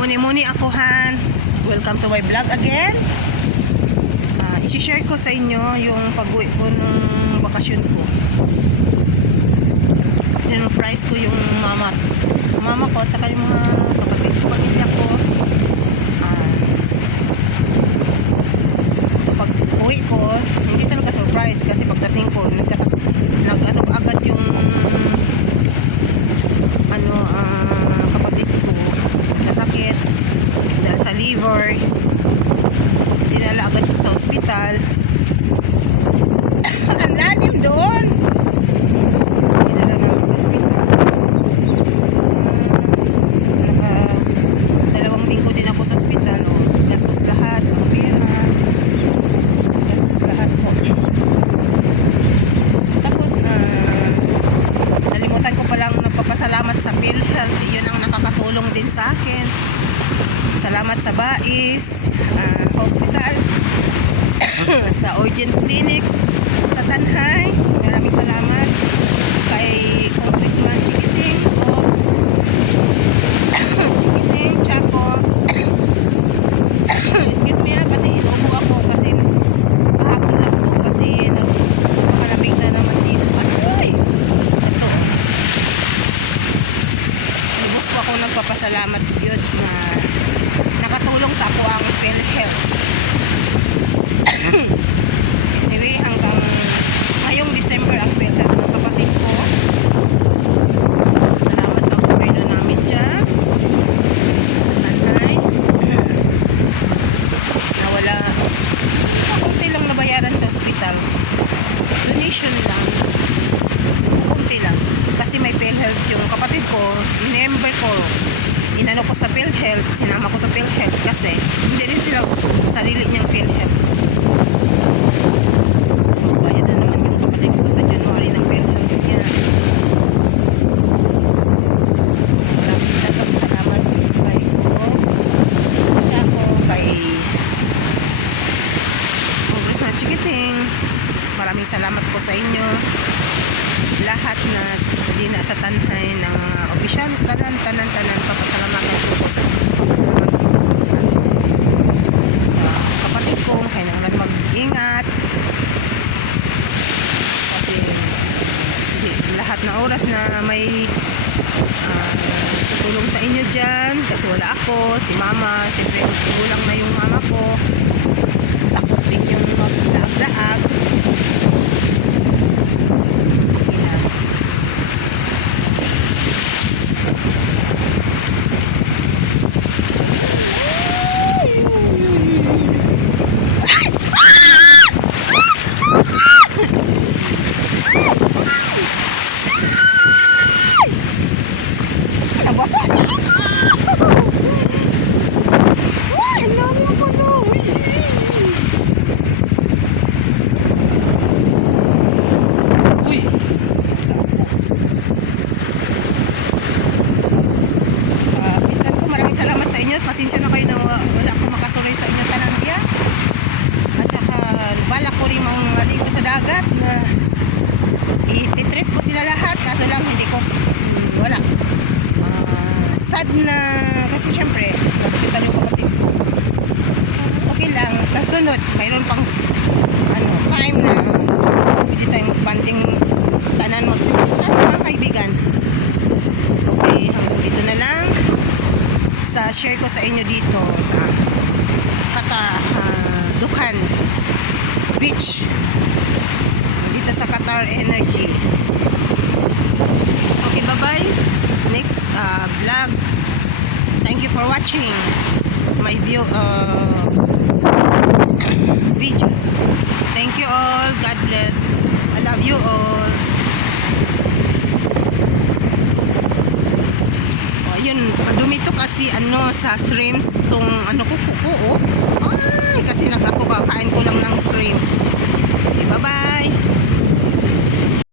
Muni-muni ako han. Welcome to my vlog again. Isi-share ko sa inyo yung pag-uwi ko nung bakasyon ko. Sinurprise ko yung mama ko at saka yung mga kapatid ko, pamilya ko. So pag-uwi ko, hindi talaga surprise kasi pagdating ko, nag-ano agad yung kapatid ko nagkasakit dahil sa liver. Dinala agad sa ospital. Ang lalim doon. Dinala namin sa ospital. Dalawang linggo din ako sa ospital. Gastos lahat ang pera, gastos lahat po. Tapos nalimutan ko palang nagpapasalamat sa PhilHealth. Yun ang nakakatulong din sa akin. Salamat sa BAIS Hospital, sa Urgent Clinics sa Tanhay. Maraming salamat kay Congressman Chikiting o Chikiting Chaco. Excuse me kasi inubo ako kasi kahapon lang to kasi malamig na naman dito. Ay! Ito. Lubos po ako nagpapasalamat yun na nakatulong sa ako ang PhilHealth. Anyway, hanggang ngayong December ang PhilHealth ng kapatid ko. Salamat sa gobyerno namin dyan sa Tanay na wala kunti lang nabayaran sa hospital. Donation lang, kunti lang kasi may PhilHealth yung kapatid ko. Remember ko, inano ko sa PhilHealth, sinama ko sa PhilHealth kasi hindi rin sila sarili niyang PhilHealth. So bayad na naman yung kapatid ko sa January ng PhilHealth niya. Maraming salamat kay Chaco, kay Congressman Chikiting. Maraming salamat po sa inyo lahat na din sa Tanhay ng mga opisyalis, tanan papasalamatan ko po sa kapatid ko. Kailangan mag-ingat kasi lahat na oras na may tutulong sa inyo dyan kasi wala ako, si mama, siyempre kulang na yung mama ko, takot din yung magdaag-daag. Pasensya na kayo na wala akong makasulay sa inyo tanan diyan. At saka balak ko rin mga ligo sa dagat na i-treat ko sila lahat kaso lang hindi ko wala. Sad na kasi syempre hospital yung kapatid ko. Okay lang, sa sunod mayroon pang time na pwede tayong banding tanan magpinsan mga kaibigan. Okay, hanggang dito na lang sa share ko sa inyo dito sa Dukan Beach dito sa Qatar Energy. Okay, bye bye. Next vlog. Thank you for watching my videos. Thank you all. God bless. I love you all. Yun, dumito kasi sa shrimps tong kuko. Ay, kasi ako kakain ko lang ng shrimps. Okay, bye bye.